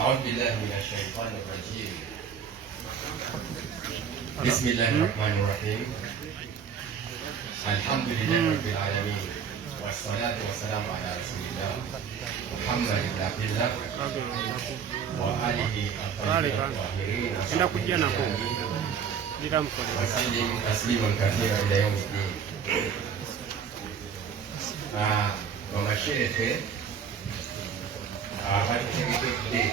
أعوذ بالله من الشيطان الرجيم. بسم الله الرحمن الرحيم. الحمد لله رب العالمين والصلاة والسلام على رسول الله محمد بن عبد الله وآله الطيبين الطاهرين وسلم تسليما كثيرا إلى يوم الدين. ومشيخ abategekedde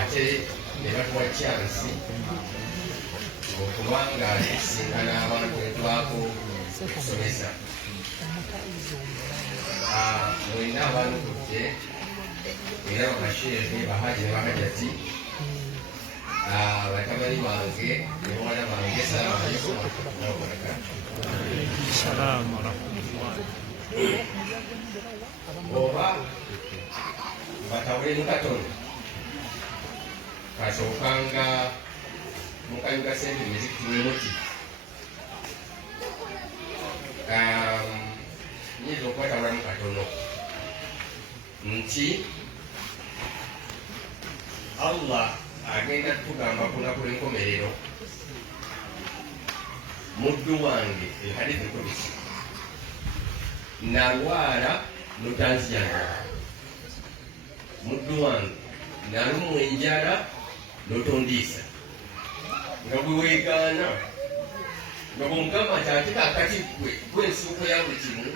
ate ne batuwa kyansi okubanga tusingana abantu etwako okusomesa mwenna abanukudde era bamasheehe bahaji ne bahajati batabani bange ne bawala bange salaamu alaikum warahmatullahi wabarakatuh. Oba batawule mukatonda kasookanga mukayuga sente nezikutuwemuti nyinza okubatawula mukatono nti Allah agenda kutugamba kunaku lwenkomerero muddu wange ehadithi nkubisi nalwala notanziyanga muddu wange nalumwa enjala notondiisa nga bwe weegaana nga bwomugamba nti ate kakati gwensuuko ya buli kimu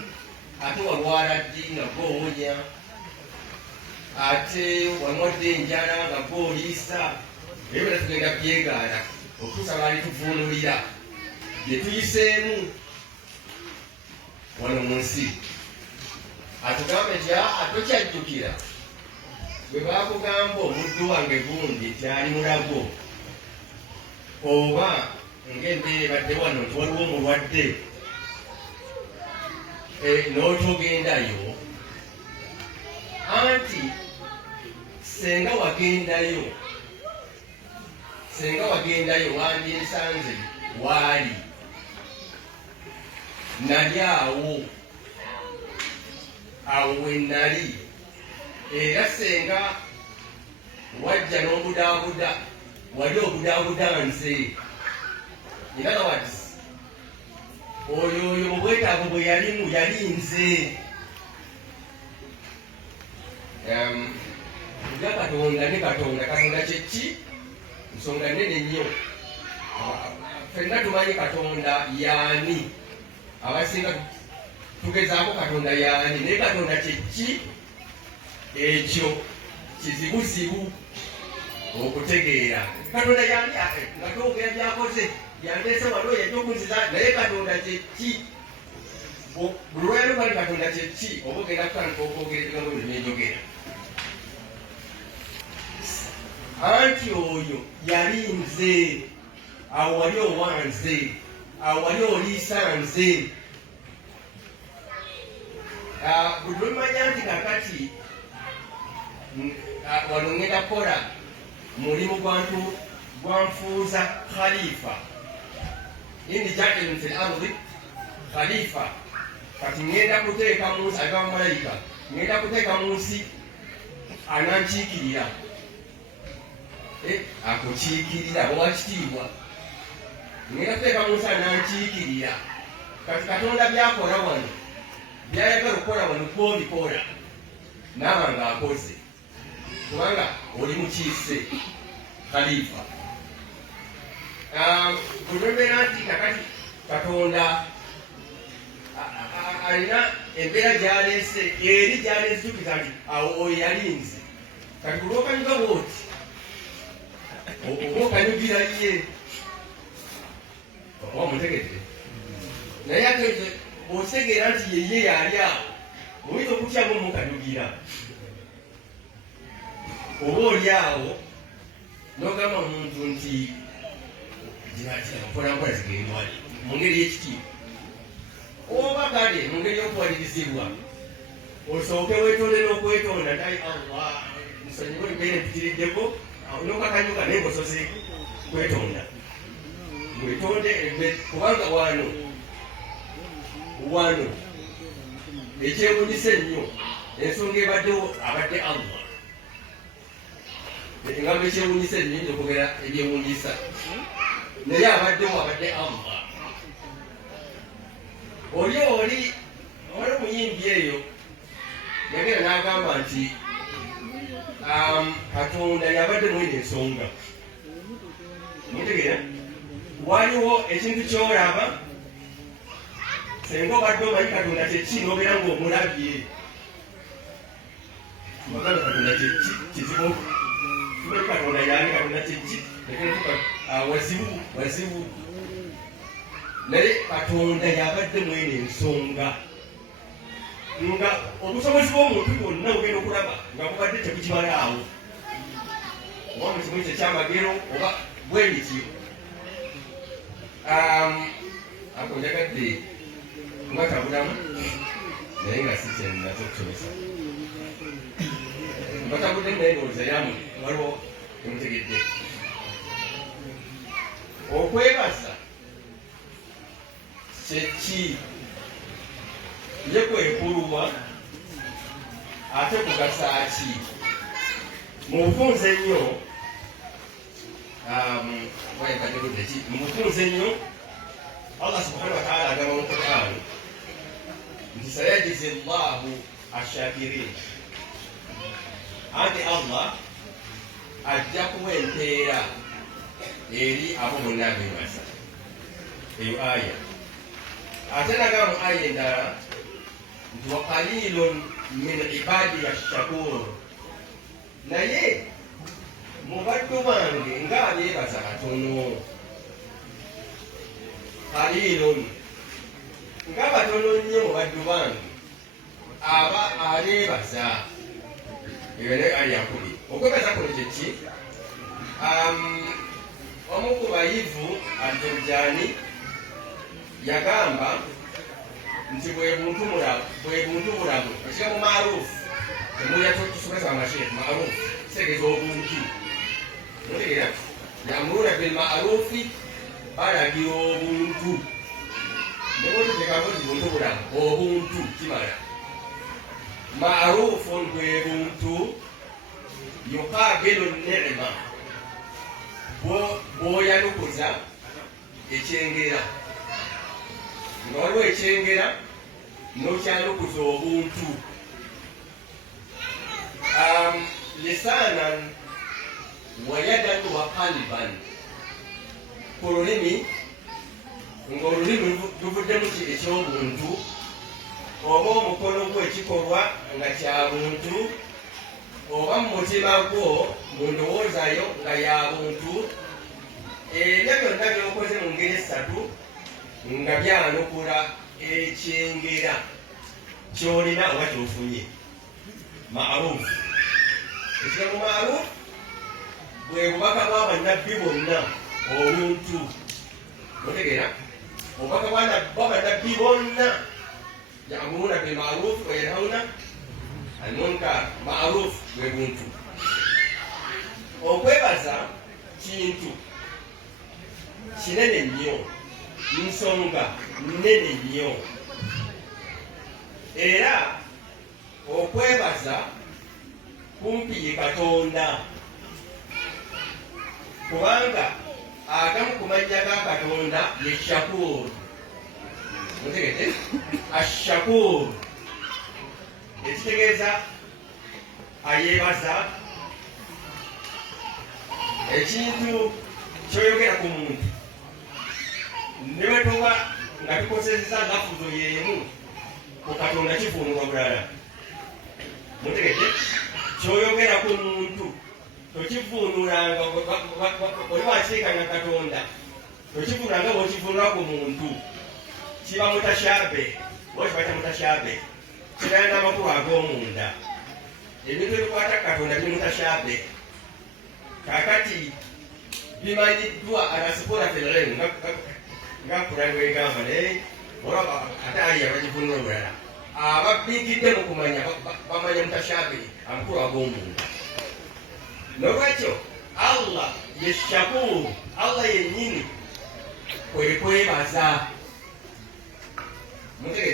ate walwala ddi nga gwowonya ate wamwadde enjala nga gwoliisa ebyo bera tugenda byegaana okutuusa baali tuvuunulira bye tuyiseemu wano mu nsi atugambe nti tokyajjukira bwe bakugamba omuddu wange gundi nti ali mulago oba ng'embeera ebadde wano nti waliwo omulwadde n'otogendayo anti senga wagendayo wandyensanze waali nali awo wenali era senga wajja n'obudaabuda wali obudaabuda nze era wati oyo mu bwetaavu bwe yalimu yali nze nga katonda ne katonda kyeki nsonga nene nnyo ffenna tumanyi katonda yaani abasinga tugezaako katonda yaani naye katonda kyeki ekyo kizibuzibu okutegeera katonda yaani nga twogera byakoze yandeese waliwo yajja okunziza naye katonda kyeki buli lwayalo bali katonda kyeki oba ogenda kutandika okwogera ebigambo bino byenjogera anti oyo yali nze awo wali owanze awo wali oliisa nze buli lwemanya nti kakati wano ngenda kukola mulimu gwanfuuza khalifa indi jailun fil ardi khalifa kati ngenda kuteeka mu nsi aga bamalayika ngenda kuteeka mu nsi anankiikirira akukiikirira owakitiibwa ngenda kuteeka mu nsi anankiikirira kati katonda byakola wano byayagala okukola wano kwobikola naaba nga akoze kubanga oli mukiise khalifa kulwembeera nti kakati katonda alina embeera gyaleese eri gyaleezukiza nti awo oyo yalinze kati kulwokanyuga bwoti oba okanyugira ye oba mutegedde naye ate otegeera nti yeye yali awo oyinza okutyamu omukanyugira oba oli awo nogamba omuntu nti mpolampola zigendwali mu ngeri y'ekitiibwa oba kale mu ngeri y'okuwalirizibwa osooke weetonde n'okwetonda naye allah nsonyiwa embeera empitiriddeko nokakanyuka naye ngaosoze kwetonda wetonde kubanga wano ekyewunyisa ennyo ensonga ebaddewo abadde allah ekigambo ekyewuunyisa ebiyinza okwogera ebyewuunyisa naye abaddewo abadde Allah. oli omuyimbi eyo yagenda n'agamba nti Katonda yabadde mwine ensonga. Mutegeera waliwo ekintu kyolaba senga obadde omanyi Katonda kyeki nobeera ngaomulabye magana Katonda kyeki kizibu tumanyi Katonda yani Katonda kyeki wazibu naye Katonda yabadde mwine ensonga nga obusobozi bw'omuntu bwonna ogenda okulaba nga bubadde tebukimalaawo oba mu kimu kye kyamagero oba bwebityo. Ako njagadde mbatabulamu naye nga si kyenazo okukyomesa mbatabudde naye ndowooza yamu waliwo emutegedde. Okwebaza kyeki ye kwekuluwa ate kugasa ki mu bufunze ennyo mu bufunze ennyo Allah subhanahu wa ta'ala agamba mu Qur'an nti sayajizi Allahu ashakirin, anti Allah ajja kuwa empeera eri abo bonna abeebasa. Eyo aya ate nagamba mu aya endala nti wa qalilun min ibadiya ash-shakur, naye mu baddu bange ng'abeebaza batono. Qalilun nga batono nnyo mu baddu bange aba abeebaza. Eyo naye ali yakubi. Okwebaza kuno kyeki? Omu ku bayivu Al-Jurjani yagamba nti bwe buntu bulamu ekigambo maarufu temulyatusomesa amasheekh maarufu kitegeeza obuntu. Mutegeera yamuruna bilmaarufi balagira obuntu nebwotutekako nti buntu bulamu obuntu kimala. Maarufu bwe buntu yukabilu ni'ma bw'oyanukuza ekyengera nga waliwo ekyengera n'okyanukuza obuntu. Lisaanan wa yadan wa qalban, ku lulimi ng'olulimi luvuddemu ekyobuntu oba omukono gwo ekikolwa nga kya buntu oba mu mutima gwo mu ndowoozayo nga ya buntu. Ebyo byonna byokoze mu ngeri essatu nga byanukula ekyengera kyolina oba kyofunye. Maarufu, ekigambo maarufu bwe bubaka bw'abannabbi bonna obuntu. Otegeera obubaka bw'abannabbi bonna ya'muruna bil ma'ruf wa yanhauna 'anil munkar. Maarufu bwe buntu. Okwebaza kintu kinene nnyo, nsonga nnene nnyo, era okwebaza kumpi ye Katonda, kubanga agamu ku mannya ga Katonda ye Shakur. Mutegedde? Ashakur ekitegeeza ayeebaza ekintu kyoyogera ku muntu ne bwe tuba nga tukozeseza lafuzo y'emu ku Katonda kivuunulwa bulala. Mutegedde? Kyoyogera ku muntu tokivuunulanga oli wakiikanga Katonda tokivuunulanga bw'okivuunula ku muntu. Kiba mutashabe, bw'okibata mutashabe kibeera n'amakulu ag'omunda. Ebintu ebikwata Katonda biri mutashabe, kaakati bimanyiddwa alasipula fil ilm nga Kurani bw'egamba, naye olaba ate ayi abagivuunula obulala ababbingidde mu kumanya bamanya mutashabe amakulu ag'omunda. N'olwekyo Allah ye Shakur, Allah yennyini kwe kwebaza. Mutegeera?